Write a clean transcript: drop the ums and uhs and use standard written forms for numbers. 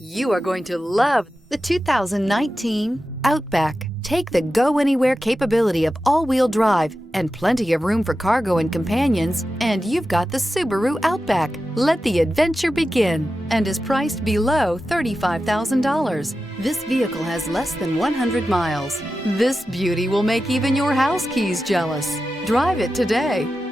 You are going to love the 2019 Outback. Take the go-anywhere capability of all-wheel drive and plenty of room for cargo and companions, and you've got the Subaru Outback. Let the adventure begin, and is priced below $35,000. This vehicle has less than 100 miles. This beauty will make even your house keys jealous. Drive it today.